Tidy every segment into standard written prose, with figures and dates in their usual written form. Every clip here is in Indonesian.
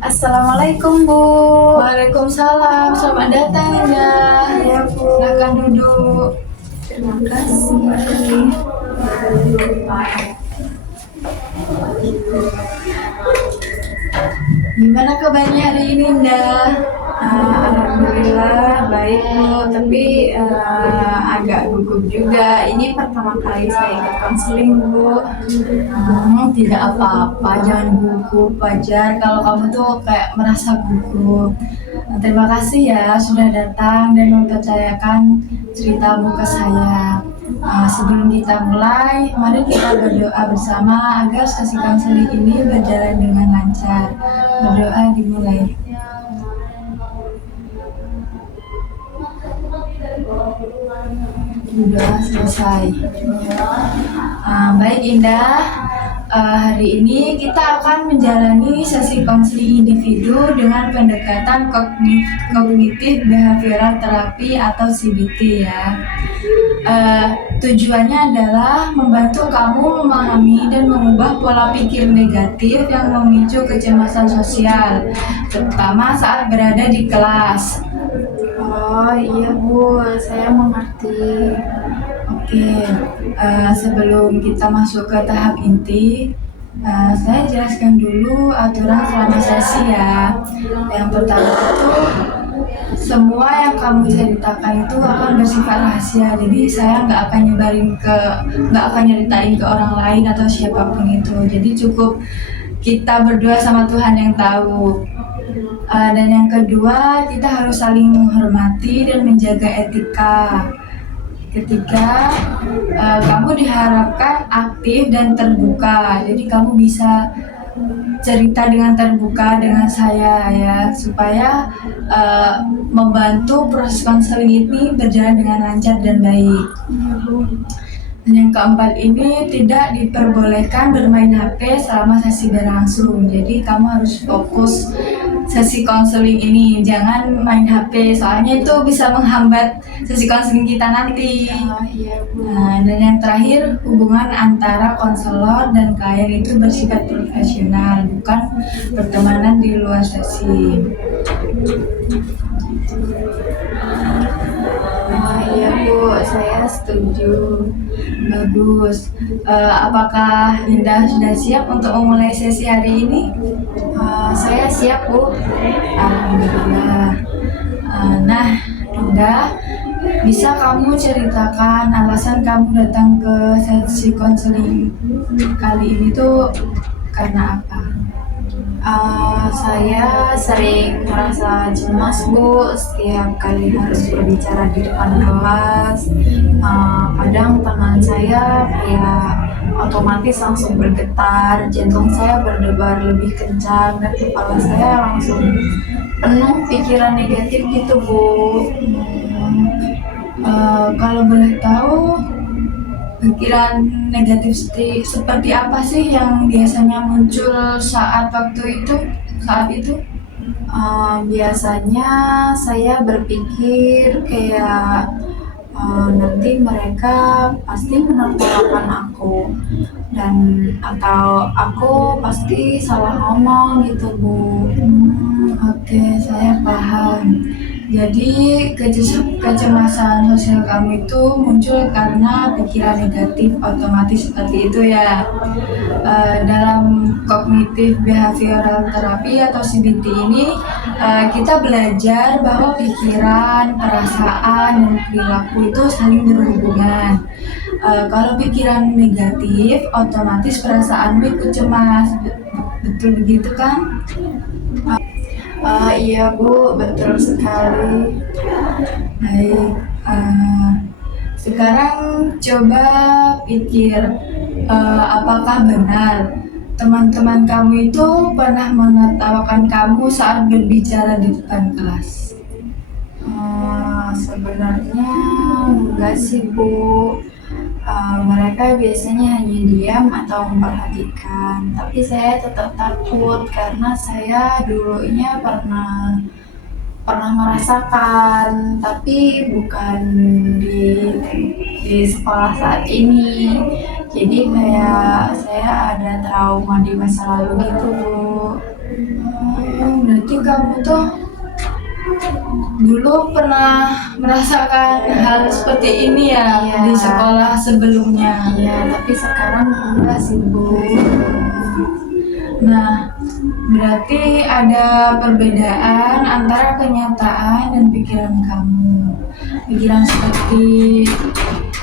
Assalamualaikum Bu. Waalaikumsalam, selamat datang Indah. Ya Bu. Silakan duduk. Terima kasih. Gimana kabarnya hari ini Indah? Alhamdulillah baik Bu, tapi agak gugup juga. Ini pertama kali saya ikut konseling Bu. Tidak apa-apa, jangan gugup, wajar kalau kamu tuh kayak merasa gugup. Terima kasih ya sudah datang dan mempercayakan ceritamu ke saya. Sebelum kita mulai, mari kita berdoa bersama agar sesi konseling ini berjalan dengan lancar. Berdoa dimulai. Sudah selesai. Baik Indah, hari ini kita akan menjalani sesi konseling individu dengan pendekatan kognitif behavioral terapi atau CBT ya. Tujuannya adalah membantu kamu memahami dan mengubah pola pikir negatif yang memicu kecemasan sosial, terutama saat berada di kelas. Oh iya Bu, saya mengerti. Oke, sebelum kita masuk ke tahap inti, saya jelaskan dulu aturan selama sesi ya. Yang pertama itu, semua yang kamu ceritakan itu akan bersifat rahasia. Jadi saya nggak akan nyeritain ke orang lain atau siapapun itu. Jadi cukup kita berdua sama Tuhan yang tahu. Dan yang kedua, kita harus saling menghormati dan menjaga etika. Ketiga, kamu diharapkan aktif dan terbuka. Jadi kamu bisa cerita dengan terbuka dengan saya ya, supaya membantu proses konseling ini berjalan dengan lancar dan baik. Dan yang keempat ini, tidak diperbolehkan bermain HP selama sesi berlangsung. Jadi kamu harus fokus sesi konseling ini, jangan main HP, soalnya itu bisa menghambat sesi konseling kita nanti. Iya Bu. Dan yang terakhir, hubungan antara konselor dan klien itu bersifat profesional, bukan pertemanan di luar sesi. Iya Bu, saya setuju. Bagus. Apakah Indah sudah siap untuk memulai sesi hari ini? Saya siap Bu. Alhamdulillah. Nah, Indah, bisa kamu ceritakan alasan kamu datang ke sesi konseling kali ini tuh karena apa? Saya sering merasa cemas Bu setiap kali harus berbicara di depan kelas. Kadang tangan saya kayak otomatis langsung bergetar, jantung saya berdebar lebih kencang, dan kepala saya langsung penuh pikiran negatif gitu Bu. Kalau boleh tahu, pikiran negatif seperti apa sih yang biasanya muncul saat itu? Biasanya saya berpikir kayak nanti mereka pasti menertawakan aku, dan atau aku pasti salah ngomong gitu Bu. Oke, saya paham. Jadi kecemasan sosial kamu itu muncul karena pikiran negatif otomatis seperti itu ya. Dalam kognitif behavioral terapi atau CBT ini, kita belajar bahwa pikiran, perasaan, dan perilaku itu saling berhubungan. Kalau pikiran negatif, otomatis perasaanmu ikut cemas. Betul begitu kan? Iya Bu, betul sekali. Baik, sekarang coba pikir, apakah benar teman-teman kamu itu pernah menertawakan kamu saat berbicara di depan kelas? Sebenarnya enggak sih Bu. Mereka biasanya hanya diam atau memperhatikan, tapi saya tetap takut karena saya dulunya pernah pernah merasakan, tapi bukan di sekolah saat ini. Jadi kayak saya ada trauma di masa lalu gitu, Bu. Berarti kamu tuh dulu pernah merasakan hal seperti ini ya Iya. di sekolah sebelumnya. Iya, tapi sekarang enggak sih, Bu. Nah, berarti ada perbedaan antara kenyataan dan pikiran kamu. Pikiran seperti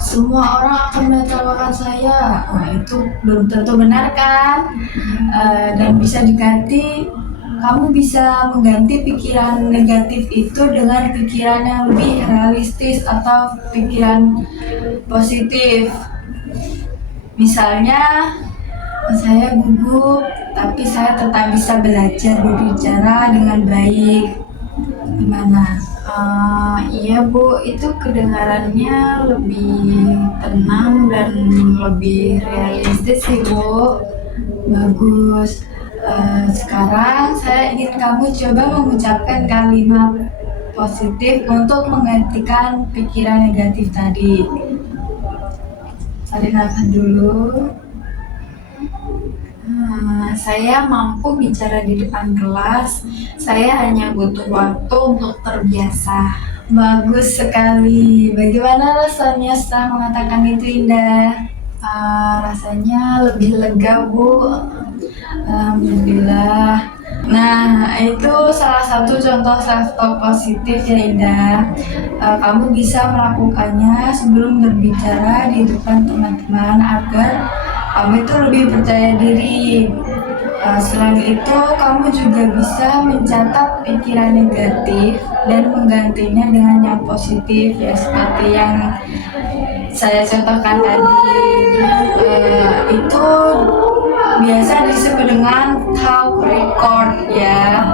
semua orang akan menertawakan saya, nah itu belum tentu benar kan? Dan bisa diganti, kamu bisa mengganti pikiran negatif itu dengan pikiran yang lebih realistis atau pikiran positif. Misalnya, saya gugup, tapi saya tetap bisa belajar berbicara dengan baik. Gimana? Iya, Bu, itu kedengarannya lebih tenang dan lebih realistis sih, Bu. Bagus. Sekarang saya ingin kamu coba mengucapkan kalimat positif untuk menggantikan pikiran negatif tadi. Tarik nafas dulu. Saya mampu bicara di depan kelas. Saya hanya butuh waktu untuk terbiasa. Bagus sekali. Bagaimana rasanya setelah mengatakan itu, Indah? Rasanya lebih lega, Bu. Alhamdulillah. Nah, itu salah satu contoh self-talk positif ya, Indah. Kamu bisa melakukannya sebelum berbicara di depan teman-teman agar kamu itu lebih percaya diri. Selain itu, kamu juga bisa mencatat pikiran negatif dan menggantinya dengan yang positif ya, seperti yang saya contohkan tadi. Itu biasa disebut dengan talk record ya.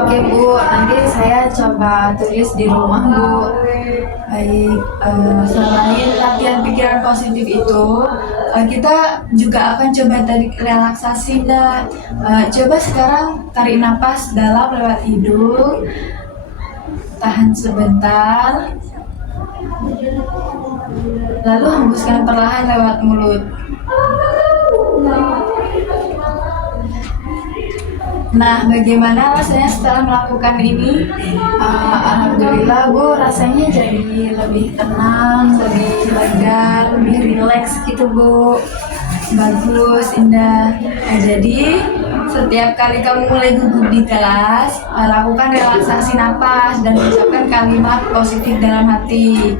Oke, Bu, nanti saya coba tulis di rumah, Bu. Baik, selain latihan pikiran positif itu, kita juga akan coba tarik relaksasi. Coba sekarang tarik napas dalam lewat hidung, tahan sebentar, lalu hembuskan perlahan lewat mulut. Nah, bagaimana rasanya setelah melakukan ini? Alhamdulillah, Bu, rasanya jadi lebih tenang, lebih lega, lebih rileks gitu, Bu. Bagus, Indah. Jadi, setiap kali kamu mulai gugup di kelas, lakukan relaksasi napas dan ucapkan kalimat positif dalam hati.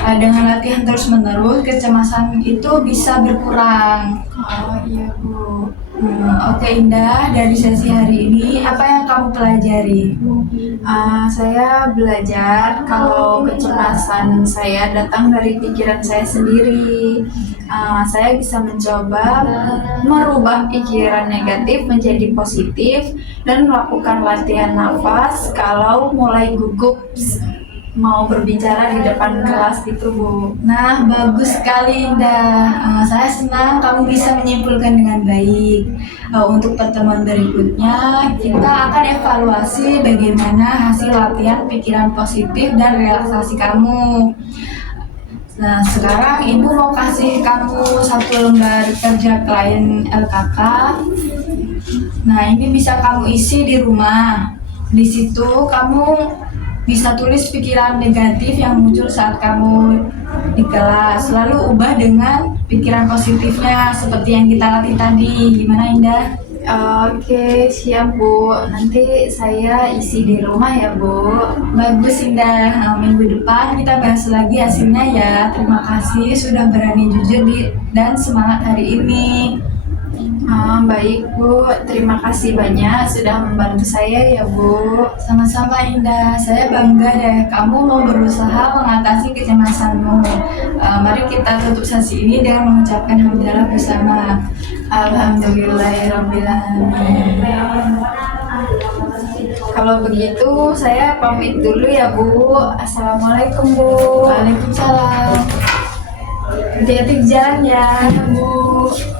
Dengan latihan terus-menerus, kecemasan itu bisa berkurang. Oh iya, Bu. Oke, Indah, dari sesi hari ini, apa yang kamu pelajari? Saya belajar kalau kecemasan saya datang dari pikiran saya sendiri. Saya bisa mencoba merubah pikiran negatif menjadi positif dan melakukan latihan nafas kalau mulai gugup mau berbicara di depan kelas gitu, Bu. Nah, bagus sekali, Indah. Saya senang kamu bisa menyimpulkan dengan baik. Untuk pertemuan berikutnya, kita akan evaluasi bagaimana hasil latihan pikiran positif dan relaksasi kamu. Nah, sekarang Ibu mau kasih kamu satu lembar kerja klien LKK. Nah, ini bisa kamu isi di rumah. Di situ kamu bisa tulis pikiran negatif yang muncul saat kamu di kelas, lalu ubah dengan pikiran positifnya seperti yang kita latih tadi. Gimana, Indah? Oke, siap, Bu. Nanti saya isi di rumah ya, Bu. Bagus, Indah. Minggu depan kita bahas lagi hasilnya ya. Terima kasih sudah berani jujur dan semangat hari ini. Baik, Bu. Terima kasih banyak sudah membantu saya ya, Bu. Sama-sama, Indah. Saya bangga deh kamu mau berusaha mengatasi kecemasanmu. Mari kita tutup sesi ini dengan mengucapkan hamdalah bersama. Alhamdulillahirabbil alamin. Kalau begitu saya pamit dulu ya, Bu. Assalamualaikum, Bu. Waalaikumsalam. Hati-hati di jalan ya. Bu.